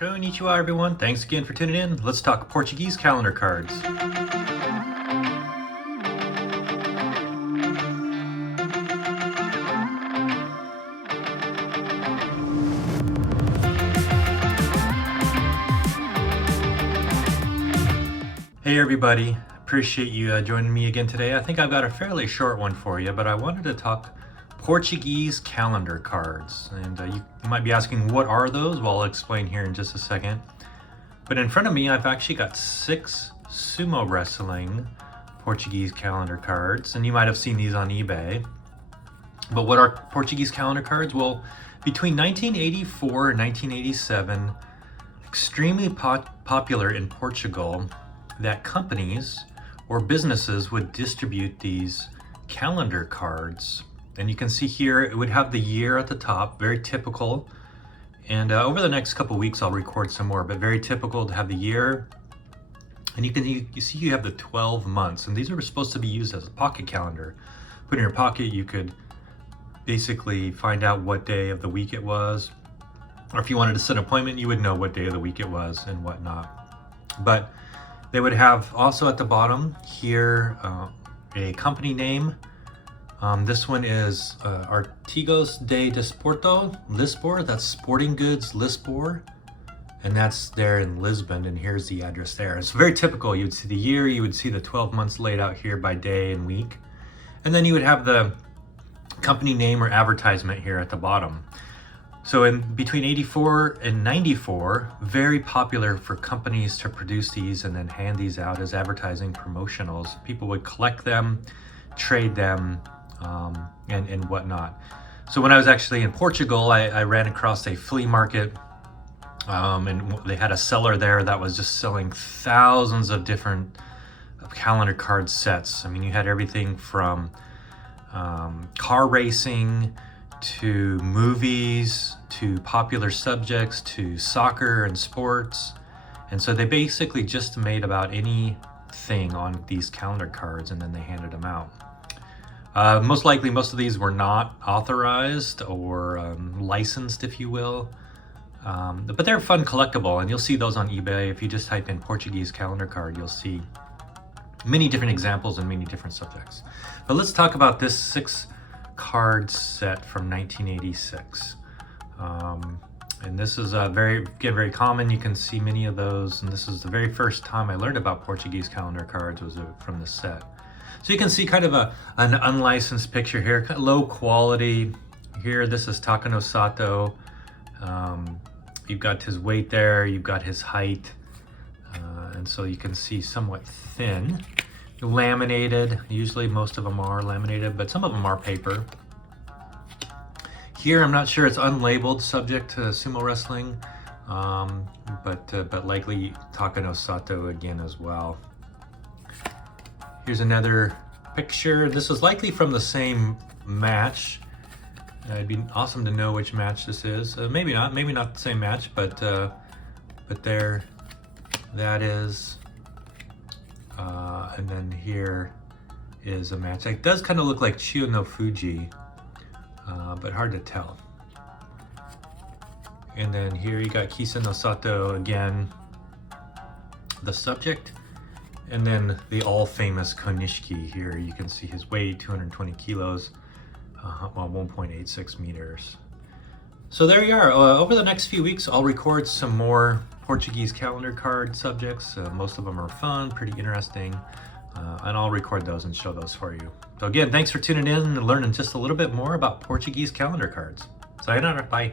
Konnichiwa everyone, thanks again for tuning in. Let's talk Portuguese calendar cards. Hey everybody, appreciate you joining me again today. I think I've got a fairly short one for you, but I wanted to talk Portuguese calendar cards. And you might be asking, what are those? Well, I'll explain here in just a second. But in front of me, I've actually got 6 sumo wrestling Portuguese calendar cards. And you might have seen these on eBay. But what are Portuguese calendar cards? Well, between 1984 and 1987, extremely popular in Portugal, that companies or businesses would distribute these calendar cards. And you can see here, it would have the year at the top, very typical. And over the next couple weeks, I'll record some more, but very typical to have the year. And you see you have the 12 months, and these are supposed to be used as a pocket calendar. Put in your pocket, you could basically find out what day of the week it was. Or if you wanted to set an appointment, you would know what day of the week it was and whatnot. But they would have also at the bottom here a company name. This one is Artigos de Desporto, Lisboa. That's Sporting Goods Lisboa. And that's there in Lisbon, and here's the address there. It's very typical. You would see the year, you would see the 12 months laid out here by day and week. And then you would have the company name or advertisement here at the bottom. So in between 84 and 94, very popular for companies to produce these and then hand these out as advertising promotionals. People would collect them, trade them, and whatnot. So when I was actually in Portugal, I ran across a flea market, and they had a seller there that was just selling thousands of different calendar card sets. I mean, you had everything from car racing to movies, to popular subjects, to soccer and sports. And so they basically just made about anything on these calendar cards and then they handed them out. Most likely, most of these were not authorized or licensed, if you will. But they're fun collectible, and you'll see those on eBay. If you just type in Portuguese calendar card, you'll see many different examples and many different subjects. But let's talk about this 6 card set from 1986. And this is very common. You can see many of those, and this is the very first time I learned about Portuguese calendar cards was from this set. So you can see kind of an unlicensed picture here, kind of low quality. Here, this is Takano Sato. You've got his weight there, you've got his height, and so you can see somewhat thin. Laminated, usually most of them are laminated, but some of them are paper. Here, I'm not sure, it's unlabeled, subject to sumo wrestling, but likely Takano Sato again as well. Here's another picture. This is likely from the same match. It'd be awesome to know which match this is. Maybe not the same match, but there, that is. And then here is a match. It does kind of look like Chiyo no Fuji, but hard to tell. And then here you got Kisa no Sato again, the subject. And then the all-famous Konishiki here. You can see his weight, 220 kilos, 1.86 meters. So there you are. Over the next few weeks, I'll record some more Portuguese calendar card subjects. Most of them are fun, pretty interesting. And I'll record those and show those for you. So again, thanks for tuning in and learning just a little bit more about Portuguese calendar cards. Sayonara, bye.